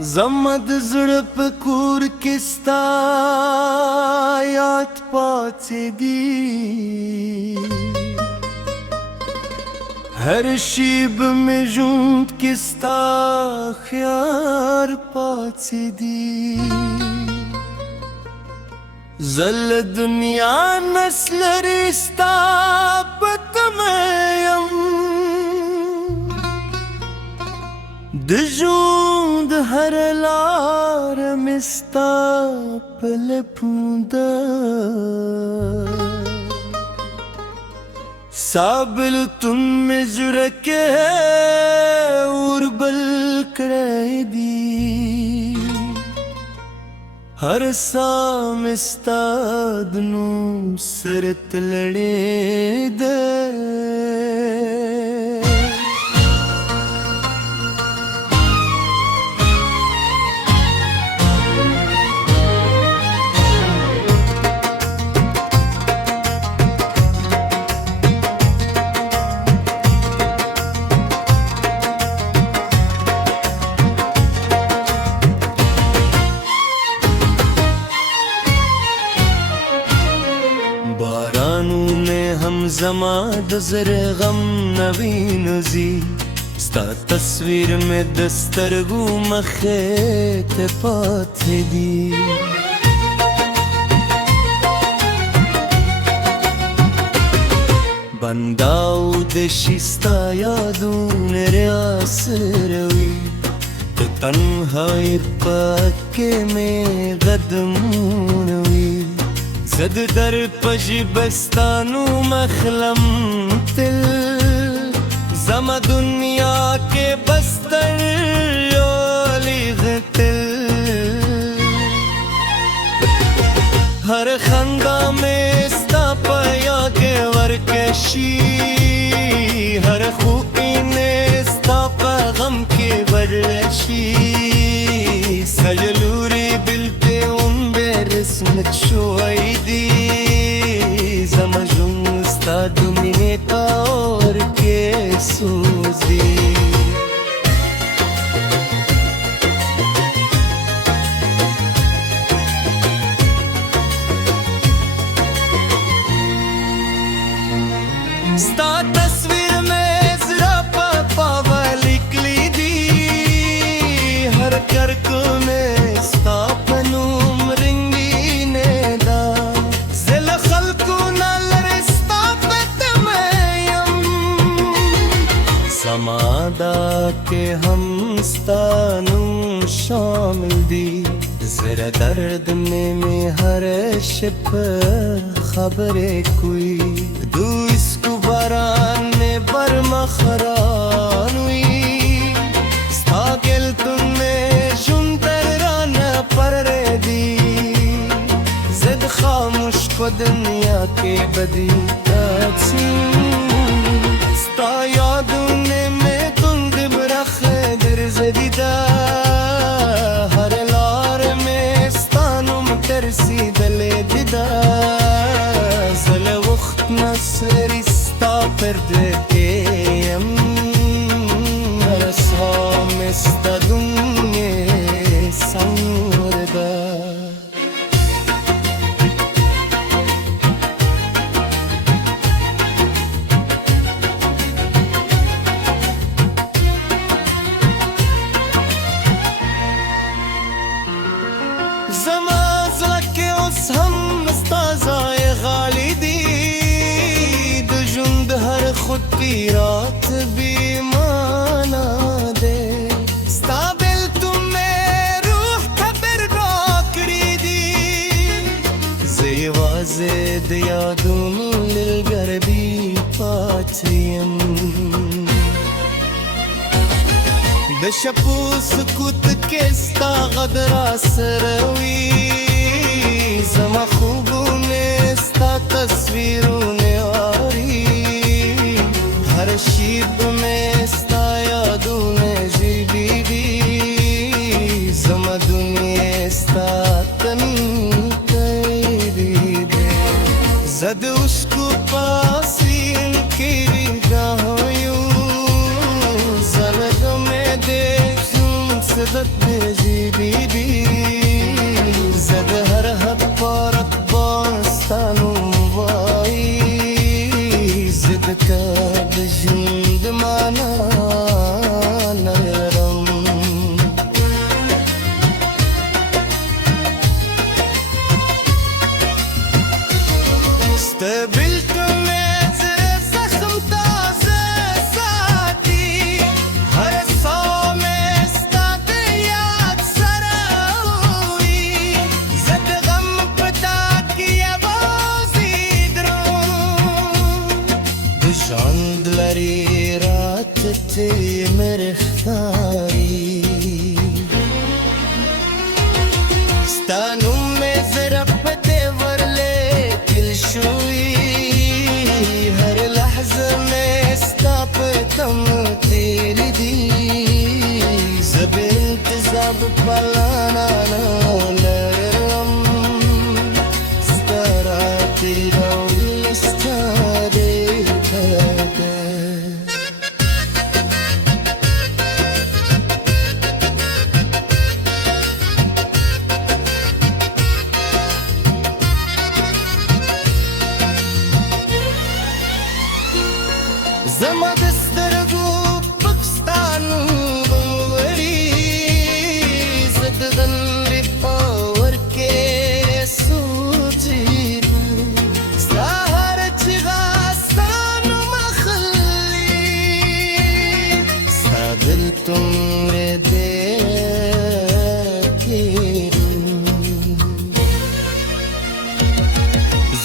زمد زړه په کور کې ستا یاد پاتېدي هر شیب مې ژوند کې ستا خیال پاتېدي زل دنیا نسل رستا په تمه یم د ژوند هر لار مې ستا په لپو ده ستا بېلتون مې زړه کې اور بل کړی دی هر ساه مې ستا د نوم سره تړلی ده زما د زړه غم نوین زی ستا تصویر مې د سترګو مخې ته پاتې دي بنداو د شي ستا یادونه راسروي د تنهایۍ پکې مې قدمونه وي زد در پشبستانو مخلم تل زما دنیا کے بستر یولی غتل ہر خندا میں ستا پایا کے ورکشی ہر خوبی نے ستا پا غم کے ورشی سجلوری بل پہ ان بے رسمت شوئی دومینیتا اور کے سوزی ستا تصویر میں زرا پاوا لکلی دی ہر کرکو میں ستا پنوم رنگی نیدا زل خلقو سمادا کے ہم ستانو شامل دی ذرا درد میں ہر شپ خبریں کوئی دو اس کو باران میں برمخران ہوئی ستا گل تم میں جنتران پر دی زد خاموش کو دنیا کے بدی ستا یادوں نے میں تند برخ در زدیدہ ہر لار میں ستانم ترسی دل دیدہ زل وقت نصر ستا پرده کیم رسام ستا دنیا سنورده خود کی رات بھی مانا دے ستا بېلتون میں روح خبر راکړې دي زه یوازې د یادونو للګربي پاتې یم د شپو سکوت کې ستا غږ راسره وي زما خوبونه ستا تصویرونه اوري ہر شیب میں ستا یادونه ژوندي دي زما دنیا ستا تنهایی دی زد اس کو پاسین کی جاؤ یوں زرد میں دیکھوں صدق بجيبي بي زد هر حد پارک باستانو وای زد که بجند مانا نرم استقبلت مزر زخم تازه ساعتی هر سام استاد یاد سراوی زد غم پتا کیا بازی درون دشاند لری رات تی مرختاری ستانو مزر پتے ورلے کل شوی ہر لحظه میں استاپ تم تیری دی زب انتظاب پلانا نرم ستارا تیرا ولستارے تھا زما د سترګو پاکستانو بوړي زد غنډې پاور کې سوچي سهار چې غاستانو مخلي سادل تمره دې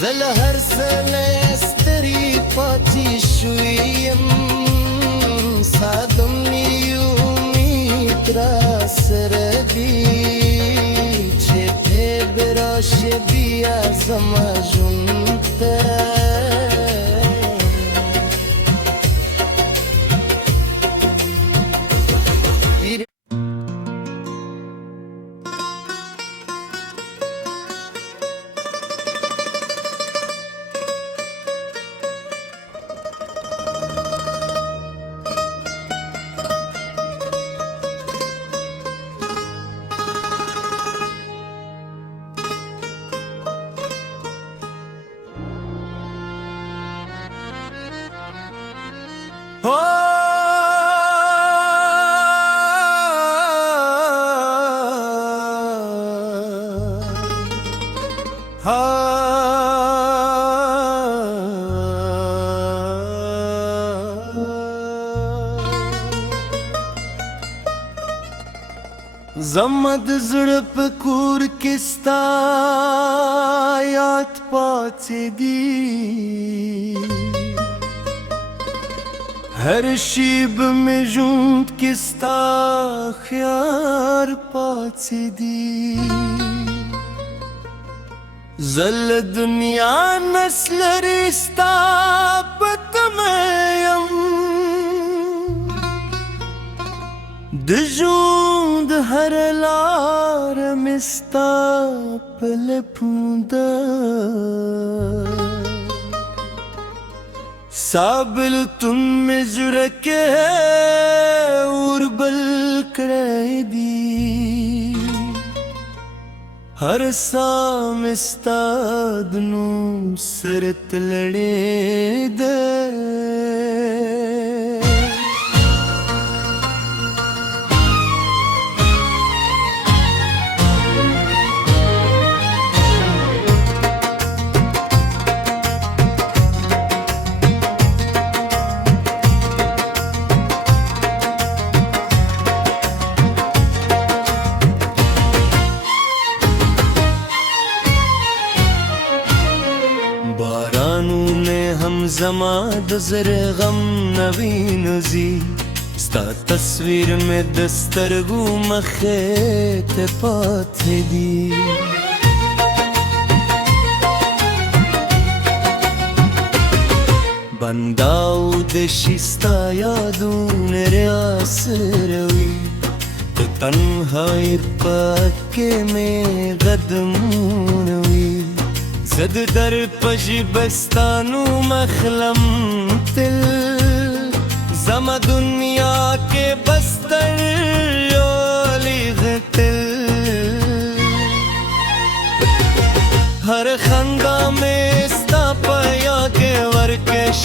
زل هر سنه ستري پاتې شویم سادم نیومید را سره دی چې په براشه بیا زما ژوند ته زمد زړه په کور کې ستا یاد پاتې دي هر شیب مې ژوند کې ستا خیال پاتې دي زل دنیا نسل رستا په تمه یم د ژوند هر لار مې ستا په لپو ده سابلتون مې زړه کې اور بل کړی دي هر ساه مې ستا د نوم سره تړلې ده زما د زر غم نوین زی ستا تصویر میں دسترگو مخیت پاتې دی بنداو د شستا یادون ریاس روی تو تنهائی پاکے میں قدمون وی زد در پجبستانو مخلم تل زما دنیا کے بستر یول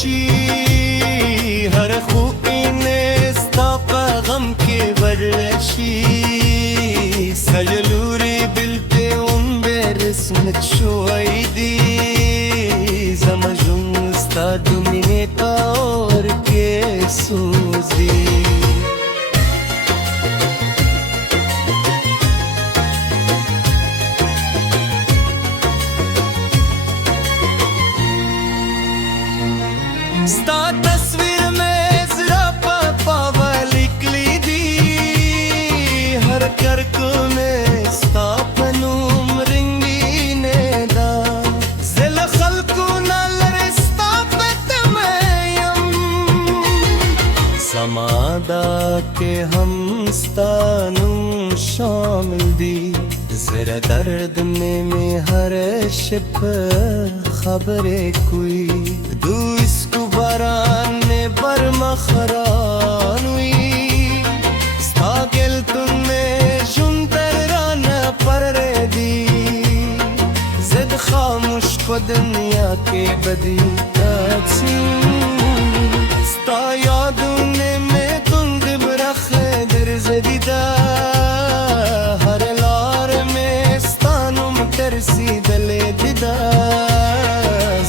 شي هر خوبی نستا پیغام که برشی سجلوری بالبيوم برسمت شويدي زمجون استادو منيتا और के सूजी स्ता तस्वीर में जरा पावा लिखली दी हर कर को ने स्ता पनुम रिंगी ने दा जिल खलको नल स्ता पतमयम समादा के हम स्तानुम शामिल दी जरा दर्द में हर शिप खबरे कोई दू इसको बराने बर मखरानुई स्तागल तुमने जुंतराना पर रे दी जिद खामोश को दुनिया के बदी स्ता यादों ने में तुंग बरख दर जदीदा हर लार में स्तानुम तरसी दले दिदा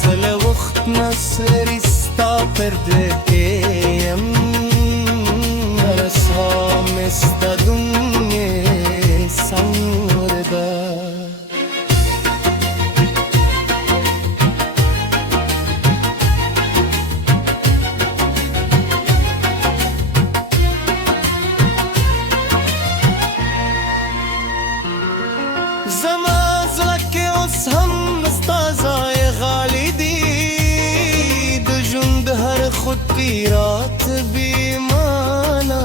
زل وقت نصر استا پردکیم رسام استا دنیا سنورده زمازل که اس هم استازای غالی دی دجند هر خود پیرات بیمانا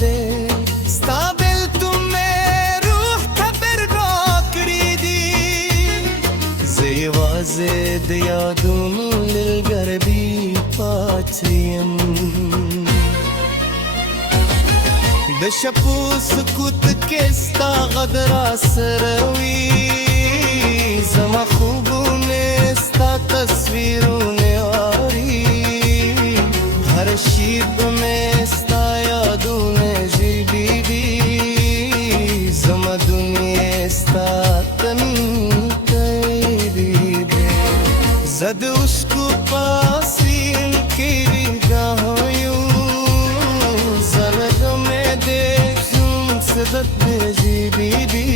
دے ستابل تمہیں روح تبر راکری دی زیوا زید یادون للگربی پاتیم دشپو سکوت کے ستا غدرا سروی زما خوبونه ستا تصویرونه آری هر شیب میں ستا یادونه جیبی دی زما دنیا ستا تنی کری دی زد اسکو پاسی انکی ریگاہیو زرد میں دیکھوں صدت میں جیبی دی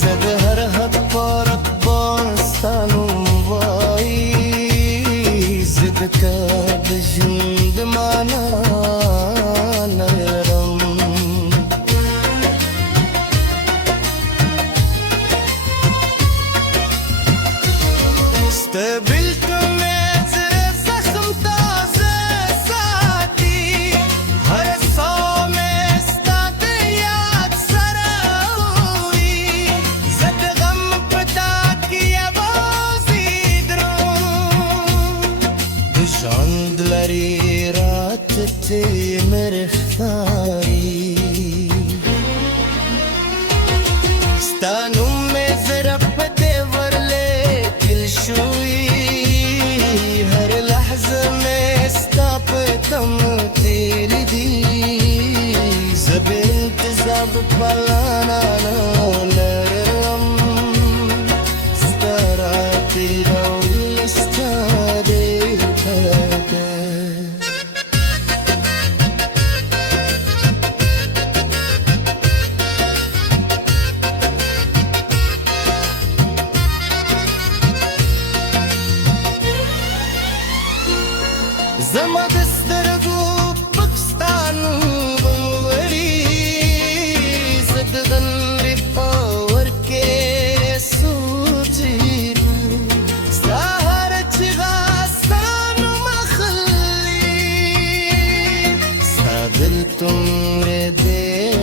زد هر حد پارک بانستانم وای زد کد جند مانا نرم استقبلت مزر زخم تازه ساعتی هر سام استاد یاد سراوی زد غم پتا کیا بازی درون دشاند لری رات تی مرخاری ستانم مزر پتے ورلے کل شوی ہر لحظه میں استاپ تم تیری دی زب انتظاب پلانا نرم ستارا تیرا استادے تھاکے زما دسترگو پاکستانو بموری زد غنری پاور کے سوچی سهر چغاستانو مخلی سادل تمر دیکی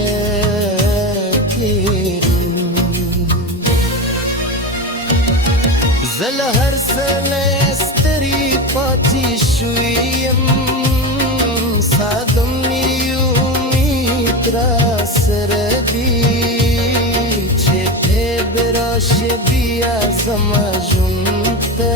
زل هر سنه استری پاتی شویم سادم نیومی تراسردی چه براش بیا زما جنته